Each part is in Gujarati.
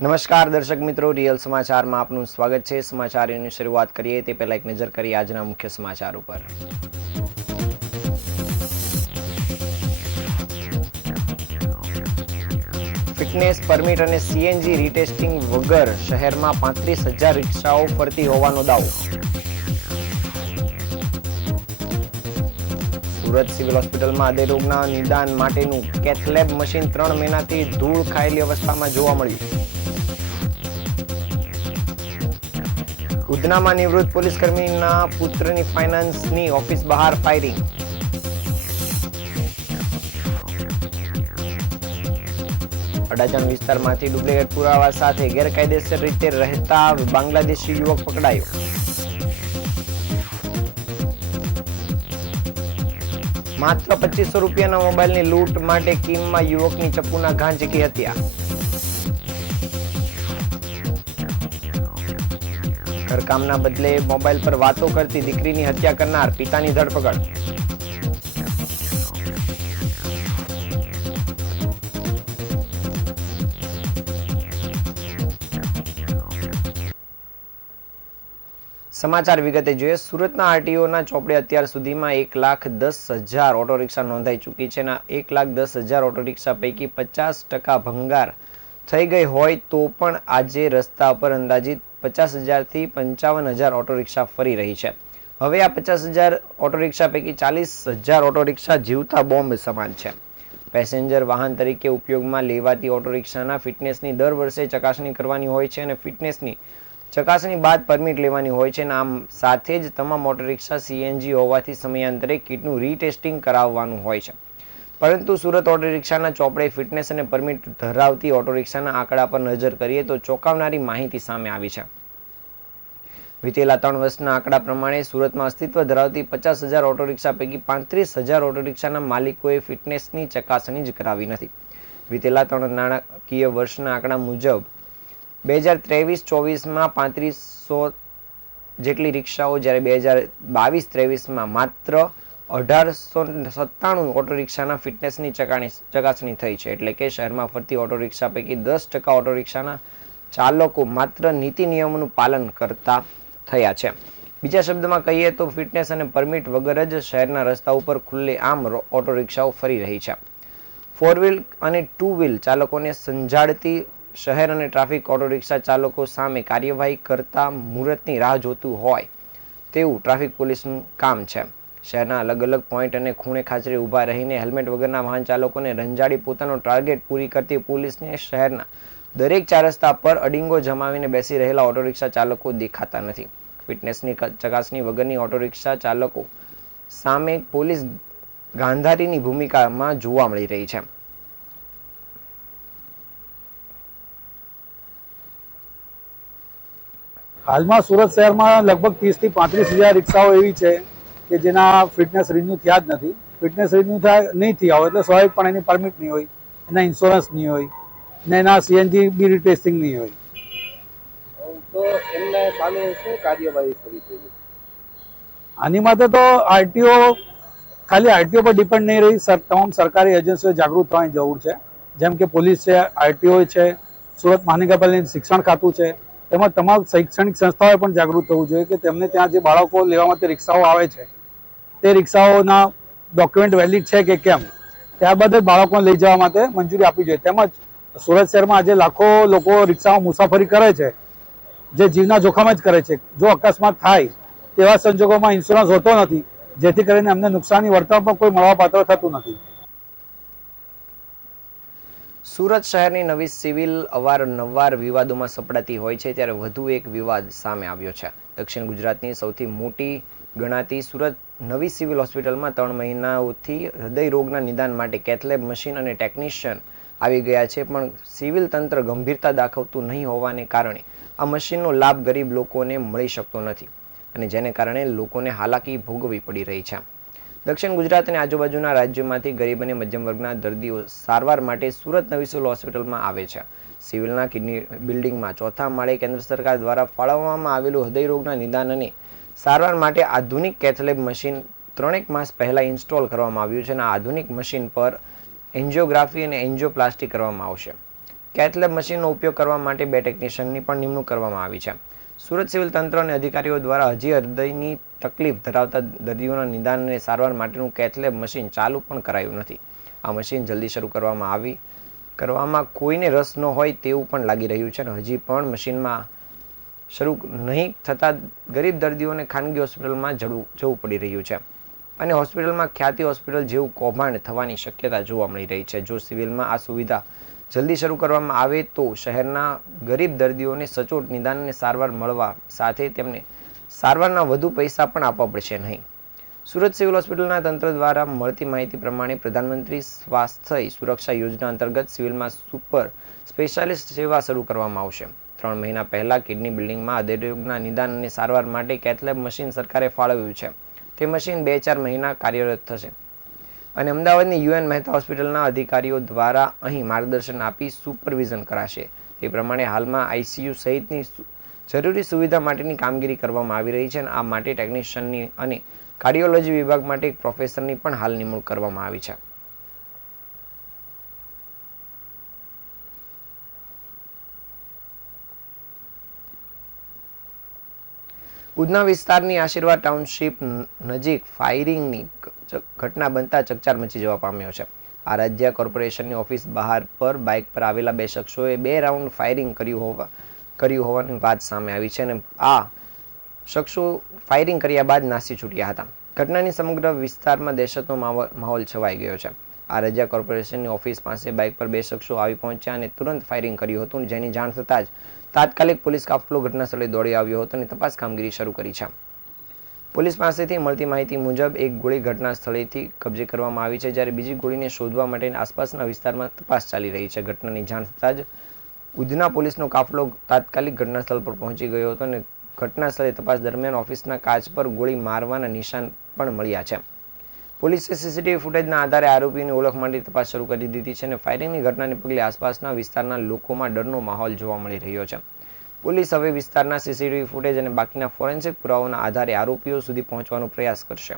નમસ્કાર દર્શક મિત્રો, રિયલ સમાચારમાં આપનું સ્વાગત છે। સમાચારોની શરૂઆત કરીએ તે પહેલા એક નજર કરીએ આજના મુખ્ય સમાચાર ઉપર। ફિટનેસ પરમિટ અને સીએનજી રીટેસ્ટિંગ વગર શહેરમાં 35,000 રિક્ષાઓ ફરતી હોવાનો દાવો। સુરત સિવિલ હોસ્પિટલમાં હૃદયરોગના નિદાન માટેનું કેથલેબ મશીન 3 મહિનાથી ધૂળ ખાયેલી અવસ્થામાં જોવા મળ્યું। ઉધનામાં નિવૃત્ત પોલીસકર્મીના પુત્રની ફાઇનાન્સની ઓફિસ બહાર ફાયરિંગ। અડાજણ વિસ્તારમાંથી ડુપ્લિકેટ પુરાવા સાથે ગેરકાયદેસર રીતે રહેતા બાંગ્લાદેશી યુવક પકડાયો। માત્ર 2500 રૂપિયાના મોબાઈલની લૂંટ માટે કીમમાં યુવકની ચપ્પુના ઘા ઝીકી હત્યા। ઘરકામના બદલે મોબાઈલ પર વાતો કરતી દીકરીની હત્યા કરનાર પિતાની ધરપકડ। સમાચાર વિગતે જોઈએ। સુરતના આરટીઓના ચોપડે અત્યાર સુધીમાં 1,10,000 ઓટો રિક્ષા નોંધાઈ ચૂકી છે અને 1,10,000 ઓટો રિક્ષા પૈકી 50% ભંગાર થઈ ગઈ હોય તો પણ આજે રસ્તા પર અંદાજિત 50,000 થી 55,000 ઓટો રિક્ષા ફરી રહી છે। હવે આ 50,000 ઓટો રિક્ષા પૈકી 40,000 ઓટો રિક્ષા જીવતા બોમ્બ સમાન છે। પેસેન્જર વાહન તરીકે ઉપયોગમાં લેવાતી ઓટો રિક્ષાના ફિટનેસની દર વર્ષે ચકાસણી કરવાની હોય છે અને ફિટનેસની ચકાસણી બાદ પરમિટ લેવાની હોય છે અને આમ સાથે જ તમામ ઓટો રિક્ષા સીએનજી હોવાથી સમયાંતરે કિટનું રીટેસ્ટિંગ કરાવવાનું હોય છે। પરંતુ સુરત ઓટો રિક્ષાના ચોપડે ફિટનેસ અને પરમિટ ધરાવતી ઓટો રિક્ષાના આંકડા પર નજર કરીએ તો ચોંકાવનારી માહિતી સામે આવી છે। વિતેલા 3 વર્ષના આંકડા પ્રમાણે સુરતમાં અસ્તિત્વ ધરાવતી 50,000 ઓટો રિક્ષા પૈકી 35,000 ઓટો રિક્ષાના માલિકોએ ફિટનેસની ચકાસણી જ કરાવી નથી। વિતેલા 3 નાણાકીય વર્ષના આંકડા મુજબ 2023-24માં 3500 જેટલી રિક્ષાઓ, જ્યારે 2022-23માં માત્ર 1897 ઓટો રિક્ષાના ફિટનેસની ચકાસણી થઈ છે। એટલે કે શહેરમાં ફરતી ઓટો રિક્ષા પૈકી 10% ઓટો રિક્ષાના ચાલકો માત્ર નીતિ નિયમોનું પાલન કરતા થયા છે। બીજા શબ્દમાં કહીએ તો ફિટનેસ અને પરમિટ વગર જ શહેરના રસ્તા ઉપર ખુલ્લેઆમ ઓટો રિક્ષાઓ ફરી રહી છે। 4 વ્હીલ અને 2 વ્હીલ ચાલકોને સંજાડતી શહેર અને ટ્રાફિક ઓટો રિક્ષા ચાલકો સામે કાર્યવાહી કરતા મુહૂર્તની રાહ જોતું હોય તેવું ટ્રાફિક પોલીસનું કામ છે। શહેરના અલગ અલગ પોઈન્ટ અને ખૂણે ખાંચરે ઊભા રહીને હેલ્મેટ વગરના વાહન ચાલકોને રંજાડી પોતાનો ટાર્ગેટ પૂરી કરતી પોલીસને શહેરના દરેક 4 રસ્તા પર અડીંગો જમાવીને બેસી રહેલા ઓટો રિક્ષા ચાલકો દેખાતા નથી। ફિટનેસની ચકાસણી વગરની ઓટો રિક્ષા ચાલકો સામે પોલીસ ગાંધારીની ભૂમિકામાં જોવા મળી રહી છે। હાલમાં સુરત શહેરમાં લગભગ 30,000 થી 35,000 રિક્ષાઓ એવી છે કે જેના ફિટનેસ રિન્યુ થયા જ નથી। ફિટનેસ રિન્યુ નહીં થયા હોય એટલે સ્વાભાવિકપણે એની પરમિટ નહીં હોય, એના ઇન્સ્યોરન્સ નહીં હોય ને એના સીએનજી બી રીટેસ્ટિંગ નહીં હોય। તો એમને સામે શું કાર્યવાહી થવી જોઈએ? આની માટે તો આરટીઓ ખાલી આરટીઓ પર ડિપેન્ડ નહીં રહી, તમામ સરકારી એજન્સીઓ જાગૃત થવાની જરૂર છે। જેમ કે પોલીસ છે, આરટીઓ છે, સુરત મહાનગરપાલિકાનું શિક્ષણ ખાતું છે, તેમાં તમામ શૈક્ષણિક સંસ્થાઓએ પણ જાગૃત થવું જોઈએ કે તેમને ત્યાં જે બાળકો લેવા માટે રિક્ષાઓ આવે છે તે રિક્ષાઓના ડોક્યુમેન્ટ વેલિડ છે કે કેમ, ત્યારબાદ જ બાળકોને લઈ જવા માટે મંજૂરી આપવી જોઈએ। તેમજ સુરત શહેરમાં આજે લાખો લોકો રિક્ષામાં મુસાફરી કરે છે જે જીવના જોખમે જ કરે છે। જો અકસ્માત થાય તેવા સંજોગોમાં ઇન્સ્યોરન્સ હોતો નથી, જેથી કરીને અમને નુકસાની વળતર પણ કોઈ મળવાપાત્ર થતું નથી। સુરત શહેરની નવી સિવિલ અવારનવાર વિવાદોમાં સપડાતી હોય છે, ત્યારે વધુ એક વિવાદ સામે આવ્યો છે। દક્ષિણ ગુજરાતની સૌથી મોટી ગણાતી સુરત નવી સિવિલ હોસ્પિટલમાં 3 મહિનાઓથી હૃદયરોગના નિદાન માટે કેથલેબ મશીન અને ટેકનિશિયન આવી ગયા છે, પણ સિવિલ તંત્ર ગંભીરતા દાખવતું નહીં હોવાને કારણે આ મશીનનો લાભ ગરીબ લોકોને મળી શકતો નથી અને જેને કારણે લોકોને હાલાકી ભોગવવી પડી રહી છે। દક્ષિણ ગુજરાત અને આજુબાજુના રાજ્યોમાંથી ગરીબ અને મધ્યમ વર્ગના દર્દીઓ સારવાર માટે સુરત નવી સિવિલ હોસ્પિટલમાં આવે છે। સિવિલના કિડની બિલ્ડિંગમાં 4થા માળે કેન્દ્ર સરકાર દ્વારા ફાળવવામાં આવેલું હૃદયરોગના નિદાન અને સારવાર માટે આધુનિક કેથલેબ મશીન 3 માસ પહેલા ઇન્સ્ટોલ કરવામાં આવ્યું છે અને આ આધુનિક મશીન પર એન્જિયોગ્રાફી અને એન્જિયોપ્લાસ્ટી કરવામાં આવશે। કેથલેબ મશીનનો ઉપયોગ કરવા માટે 2 ટેકનિશિયનની પણ નિમણૂક કરવામાં આવી છે. સુરત સિવિલ તંત્ર અને અધિકારીઓ દ્વારા હજી હૃદયની તકલીફ ધરાવતા દર્દીઓના નિદાન અને સારવાર માટેનું કેથલેબ મશીન ચાલુ પણ કરાયું નથી. આ મશીન જલ્દી શરૂ કરવામાં કોઈને રસ ન હોય તેવું પણ લાગી રહ્યું છે અને હજી પણ મશીનમાં શરૂ નહીં થતાં ગરીબ દર્દીઓને ખાનગી હોસ્પિટલમાં જવું પડી રહ્યું છે અને હોસ્પિટલમાં ખ્યાતિ હોસ્પિટલ જેવું કૌભાંડ થવાની શક્યતા જોવા મળી રહી છે. જો સિવિલમાં આ સુવિધા જલ્દી શરૂ કરવામાં આવે તો શહેરના ગરીબ દર્દીઓને સચોટ નિદાન અને સારવાર મળવા સાથે તેમને સારવારના વધુ પૈસા પણ આપવા પડશે નહીં. સુરત સિવિલ હોસ્પિટલના તંત્ર દ્વારા મળતી માહિતી પ્રમાણે પ્રધાનમંત્રી સ્વાસ્થ્ય સુરક્ષા યોજના અંતર્ગત સિવિલમાં સુપર સ્પેશિયાલિસ્ટ સેવા શરૂ કરવામાં આવશે. 3 મહિના પહેલા કિડની બિલ્ડિંગમાં હૃદયરોગના નિદાન અને સારવાર માટે કેથલેબ મશીન સરકારે ફાળવ્યું છે. તે મશીન 2-4 મહિના કાર્યરત થશે અને અમદાવાદની યુએન મહેતા હોસ્પિટલના અધિકારીઓ દ્વારા અહીં માર્ગદર્શન આપી સુપરવિઝન કરાશે. તે પ્રમાણે હાલમાં આઈસીયુ સહિતની જરૂરી સુવિધા માટેની કામગીરી કરવામાં આવી રહી છે અને આ માટે ટેકનિશિયનની અને કાર્ડિયોલોજી વિભાગ માટે એક પ્રોફેસરની પણ હાલ નિમણૂક કરવામાં આવી છે. ઉધના વિસ્તારની આશીર્વાદ ટાઉનશીપ નજીક ફાયરિંગની ઘટના બનતા ચકચાર મચી જવા પામ્યો છે. આરાધ્યા કોર્પોરેશનની ઓફિસ બહાર પર બાઇક પર આવેલા 2 શખ્સોએ 2 રાઉન્ડ ફાયરિંગ કર્યું હોવાની વાત સામે આવી છે અને આ શખ્સો ફાયરિંગ કર્યા બાદ નાસી છૂટ્યા હતા. ઘટનાની સમગ્ર વિસ્તારમાં દહેશતનો માહોલ છવાઈ ગયો છે. આરાધ્યા કોર્પોરેશનની ઓફિસ પાસે બાઇક પર 2 શખ્સો આવી પહોંચ્યા અને તુરંત ફાયરિંગ કર્યું હતું, જેની જાણ થતાં જ તાત્કાલિક પોલીસ કાફલો ઘટનાસ્થળે દોડી આવ્યો હતો અને તપાસ કામગીરી શરૂ કરી છે. પોલીસ પાસેથી મળતી માહિતી મુજબ એક ગોળી ઘટના સ્થળેથી કબજે કરવામાં આવી છે, જ્યારે બીજી ગોળીને શોધવા માટે આસપાસના વિસ્તારમાં તપાસ ચાલી રહી છે. ઘટનાની જાણ થતાં જ ઉધના પોલીસનો કાફલો તાત્કાલિક ઘટનાસ્થળ પર પહોંચી ગયો હતો અને ઘટનાસ્થળે તપાસ દરમિયાન ઓફિસના કાચ પર ગોળી મારવાના નિશાન પણ મળ્યા છે. પોલીસે સીસીટીવી ફૂટેજના આધારે આરોપીની ઓળખ માટે તપાસ શરૂ કરી દીધી છે અને ફાયરિંગની ઘટનાને પગલે આસપાસના વિસ્તારના લોકોમાં ડરનો માહોલ જોવા મળી રહ્યો છે. પોલીસ હવે વિસ્તારના સીસીટીવી ફૂટેજ અને બાકીના ફોરેન્સિક પુરાવાઓના આધારે આરોપીઓ સુધી પહોંચવાનો પ્રયાસ કરશે.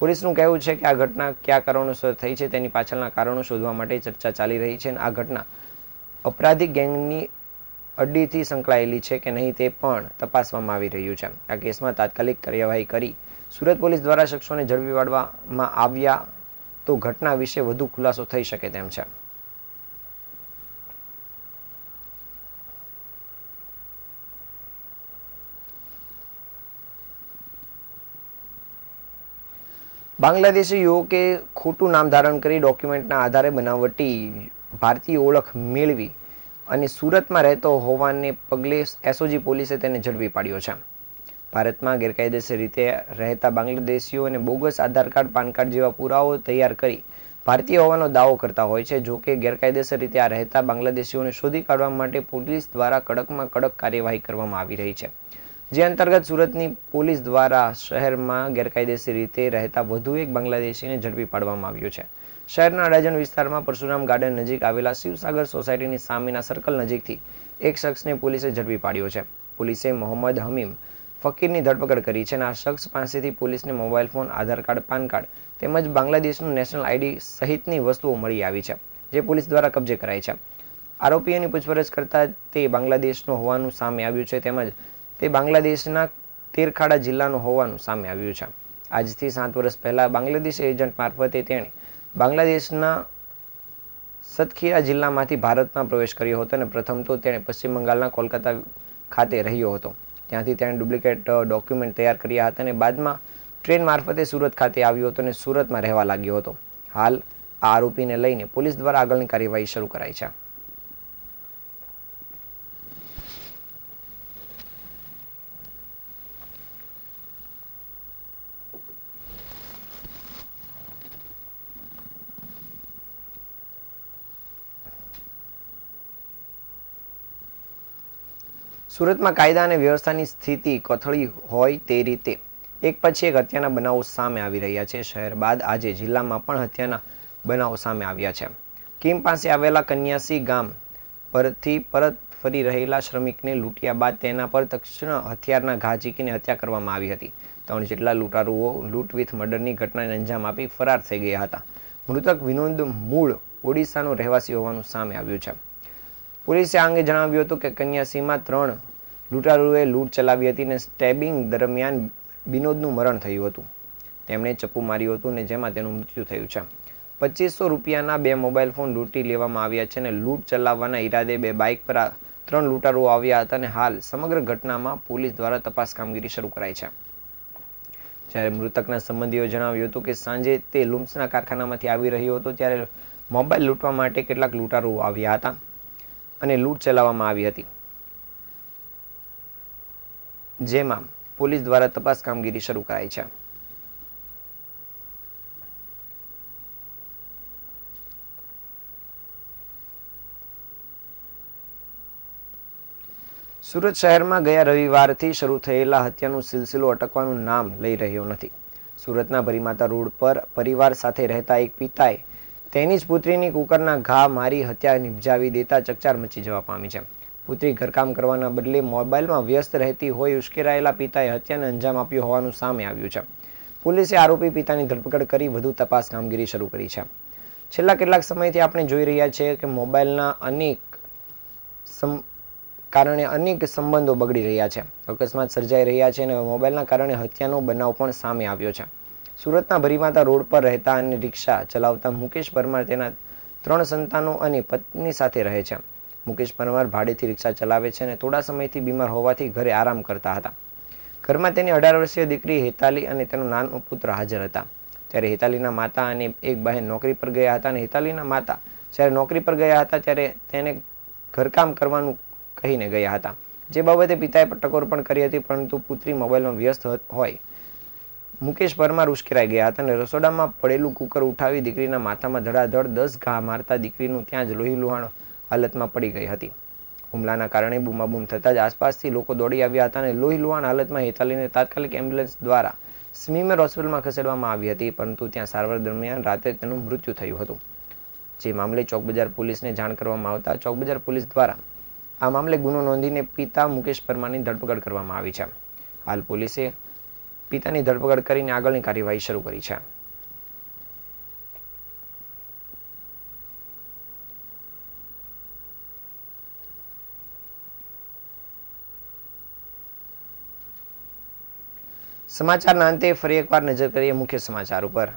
પોલીસનું કહેવું છે કે આ ઘટના કયા કારણોસર થઈ છે તેની પાછળના કારણો શોધવા માટે ચર્ચા ચાલી રહી છે અને આ ઘટના અપરાધિક ગેંગની અડ્ડીથી સંકળાયેલી છે કે નહીં તે પણ તપાસવામાં આવી રહ્યું છે. આ કેસમાં તાત્કાલિક કાર્યવાહી કરી સુરત પોલીસ દ્વારા શખ્સોને ઝડપી પાડવામાં આવ્યા તો ઘટના વિશે વધુ ખુલાસો થઈ શકે તેમ છે. બાંગ્લાદેશી યુવકે ખોટું નામ ધારણ કરી ડોક્યુમેન્ટના આધારે બનાવટી ભારતીય ઓળખ મેળવી અને સુરતમાં રહેતો હોવાને પગલે એસઓજી પોલીસે તેને ઝડપી પાડ્યો છે. ભારતમાં ગેરકાયદેસર રીતે રહેતા બાંગ્લાદેશીઓને બોગસ આધાર કાર્ડ, પાન કાર્ડ જેવા પુરાવાઓ તૈયાર કરી ભારતીય હોવાનો દાવો કરતા હોય છે. જો કે ગેરકાયદેસર રીતે આ રહેતા બાંગ્લાદેશીઓને શોધી કાઢવા માટે પોલીસ દ્વારા કડકમાં કડક કાર્યવાહી કરવામાં આવી રહી છે, જે અંતર્ગત સુરતની પોલીસ દ્વારા શહેરમાં ગેરકાયદેસર રીતે રહેતા વધુ એક બાંગ્લાદેશીને ઝડપી પાડવામાં આવ્યો છે. શહેરના અડાજણ વિસ્તારમાં પરશુરામ ગાર્ડન નજીક આવેલા શિવસાગર સોસાયટીની સામેના સર્કલ નજીકથી એક શખ્સને પોલીસે ઝડપી પાડ્યો છે. પોલીસે મોહમ્મદ હમીમ ફકીરની ધરપકડ કરી છે અને આ શખ્સ પાસેથી પોલીસને મોબાઈલ ફોન, આધાર કાર્ડ, પાન કાર્ડ તેમજ બાંગ્લાદેશનું નેશનલ આઈડી સહિતની વસ્તુઓ મળી આવી છે, જે પોલીસ દ્વારા કબજે કરાઈ છે. આરોપીઓની પૂછપરછ કરતા તે બાંગ્લાદેશનો હોવાનું સામે આવ્યું છે તેમજ તે બાંગ્લાદેશના તેરખાડા જિલ્લાનો હોવાનું સામે આવ્યું છે. આજથી 7 વર્ષ પહેલા બાંગ્લાદેશી એજન્ટ મારફતે તેણે બાંગ્લાદેશના સતખીરા જિલ્લામાંથી ભારતમાં પ્રવેશ કર્યો હતો અને પ્રથમ તો તેણે પશ્ચિમ બંગાળના કોલકાતા ખાતે રહ્યો હતો. ત્યાંથી તેણે ડુપ્લિકેટ ડોક્યુમેન્ટ તૈયાર કર્યા હતા અને બાદમાં ટ્રેન મારફતે સુરત ખાતે આવ્યો હતો અને સુરતમાં રહેવા લાગ્યો હતો. હાલ આ આરોપીને લઈને પોલીસ દ્વારા આગળની કાર્યવાહી શરૂ કરાઈ છે. સુરતમાં કાયદા અને વ્યવસ્થાની સ્થિતિ કથળી હોય તે રીતે એક પછી એક હત્યાના બનાવો સામે આવી રહ્યા છે. શહેર બાદ આજે જિલ્લામાં પણ હત્યાના બનાવો સામે આવ્યા છે. કીમ પાસે આવેલા કન્યાસી ગામ પરથી પરત ફરી રહેલા શ્રમિકને લૂંટ્યા બાદ તેના પર તક્ષણ હથિયારના ઘા ઝીકીને હત્યા કરવામાં આવી હતી. 3 જેટલા લૂંટારુઓ લૂંટ વિથ મર્ડરની ઘટનાને અંજામ આપી ફરાર થઈ ગયા હતા. મૃતક વિનોદ મૂળ ઓડિશાનો રહેવાસી હોવાનું સામે આવ્યું છે. પોલીસે આ અંગે જણાવ્યું હતું કે કન્યાસીમાં 3 લૂંટારુઓએ લૂંટ ચલાવી હતી અને સ્ટેબિંગ દરમિયાન વિનોદનું મરણ થયું હતું. તેમણે ચપ્પુ માર્યું હતું અને જેમાં તેનું મૃત્યુ થયું છે. 2500 રૂપિયાના 2 મોબાઈલ ફોન લૂંટી લેવામાં આવ્યા છે અને લૂંટ ચલાવવાના ઈરાદે 2 બાઇક પર 3 લૂંટારુઓ આવ્યા હતા અને હાલ સમગ્ર ઘટનામાં પોલીસ દ્વારા તપાસ કામગીરી શરૂ કરાઈ છે. જ્યારે મૃતકના સંબંધીઓ જણાવ્યું હતું કે સાંજે તે લુમ્સના કારખાનામાંથી આવી રહ્યો હતો ત્યારે મોબાઈલ લૂંટવા માટે કેટલાક લૂંટારુઓ આવ્યા હતા અને લૂંટ ચલાવવામાં આવી હતી, જેમાં પોલીસ દ્વારા તપાસ કામગીરી શરૂ કરાઈ છે. સુરત શહેરમાં ગયા રવિવારથી શરૂ થયેલા હત્યાનો સિલસિલો અટકવાનું નામ લઈ રહ્યો નથી. સુરતના ભરીમાતા રોડ પર પરિવાર સાથે રહેતા એક પિતાએ તેની જ પુત્રીની કુકરના ઘા મારી હત્યા નિપજાવી દેતા ચકચાર મચી જવા પામી છે. પુત્રી ઘરકામ કરવાના બદલે મોબાઈલમાં વ્યસ્ત રહેતી હોય ઉશ્કેરાયેલા પિતાએ હત્યાને અંજામ આપ્યો હોવાનું સામે આવ્યું છે. પોલીસે આરોપી પિતાની ધરપકડ કરી વધુ તપાસ કામગીરી શરૂ કરી છે. છેલ્લા કેટલાક સમયથી આપણે જોઈ રહ્યા છીએ કે મોબાઈલના કારણે અનેક સંબંધો બગડી રહ્યા છે, અકસ્માત સર્જાઈ રહ્યા છે અને મોબાઈલના કારણે હત્યાનો બનાવ પણ સામે આવ્યો છે. સુરતના ભરીમાતા રોડ પર રહેતા અને રિક્ષા ચલાવતા મુકેશ પરમાર તેના 3 સંતાનો અને પત્ની સાથે રહે છે. મુકેશ પરમાર ભાડેથી રિક્ષા ચલાવે છે અને થોડા સમયથી બીમાર હોવાથી ઘરે આરામ કરતા હતા. ઘરમાં તેની 18 વર્ષીય દીકરી હેતાલી અને તેનો નાનો પુત્ર હાજર હતા. ત્યારે હેતાલીના માતા અને એક બહેન નોકરી પર ગયા હતા અને હેતાલીના માતા જ્યારે નોકરી પર ગયા હતા ત્યારે તેને ઘરકામ કરવાનું કહીને ગયા હતા, જે બાબતે પિતાએ ટકોર પણ કરી હતી, પરંતુ પુત્રી મોબાઈલમાં વ્યસ્ત હોય મુકેશ પરમાર ઉશ્કેરાઈ ગયા હતા અને રસોડામાં પડેલું કુકર ઉઠાવી દીકરીના માથામાં ધડાધડ 10 ઘા મારતા દીકરીનું ત્યાં જ લોહીલુહાણ હાલતમાં પડી ગઈ હતી. હુમલાના કારણે બૂમાબૂમ થતાં જ આસપાસથી લોકો દોડી આવ્યા હતા અને લોહીલુહાણ હાલતમાં હેતાલીને તાત્કાલિક એમ્બ્યુલન્સ દ્વારા સ્મીમેર હોસ્પિટલમાં ખસેડવામાં આવી હતી, પરંતુ ત્યાં સારવાર દરમિયાન રાતે તેનું મૃત્યુ થયું હતું. જે મામલે ચોકબજાર પોલીસને જાણ કરવામાં આવતા ચોકબજાર પોલીસ દ્વારા આ મામલે ગુનો નોંધીને પિતા મુકેશ પરમારની ધરપકડ કરવામાં આવી છે. હાલ પોલીસે પિતાની ધરપકડ કરીને આગળની કાર્યવાહી શરૂ કરી છે. સમાચારના અંતે ફરી એકવાર નજર કરીએ મુખ્ય સમાચાર ઉપર.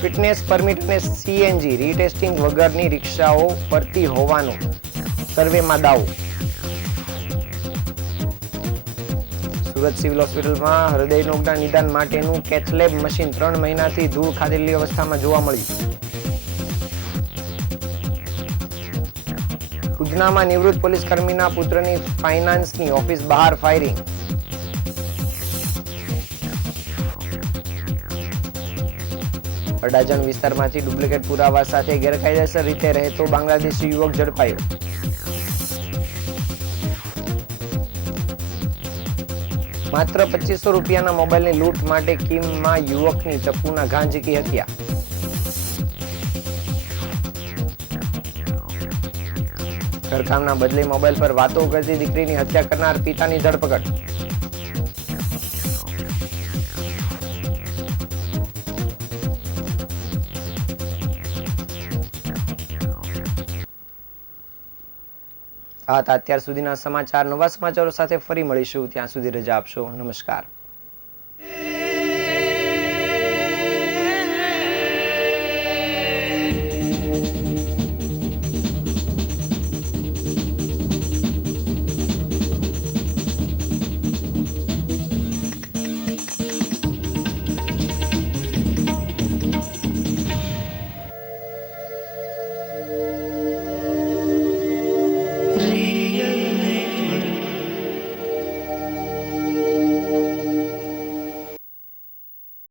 ફિટનેસ પરમિટ અને સીએનજી રીટેસ્ટિંગ વગરની રિક્ષાઓ ફરતી હોવાનો સર્વેમાં દાવો. સુરત સિવિલ હોસ્પિટલમાં હૃદયરોગના નિદાન માટેનું કેથલેબ મશીન 3 મહિનાથી ધૂળ ખાધેલી અવસ્થામાં જોવા મળ્યું. ઉધનામાં નિવૃત્ત પોલીસ કર્મીના પુત્રની ફાઇનાન્સની ઓફિસ બહાર ફાયરિંગ. અડાજણ વિસ્તારમાંથી ડુપ્લિકેટ પુરાવા સાથે ગેરકાયદેસર રીતે રહેતો બાંગ્લાદેશી યુવક ઝડપાયો. માત્ર 2500 રૂપિયાના મોબાઈલની લૂંટ માટે કીમમાં યુવકની ચપ્પુના ઘા ઝીકી હત્યા. ઘરકામના બદલે મોબાઈલ પર વાતો કરતી દીકરીની હત્યા કરનાર પિતાની ધરપકડ. આ હતા અત્યાર સુધીના સમાચાર. નવા સમાચારો સાથે ફરી મળીશું. ત્યાં સુધી રજા આપશો. નમસ્કાર.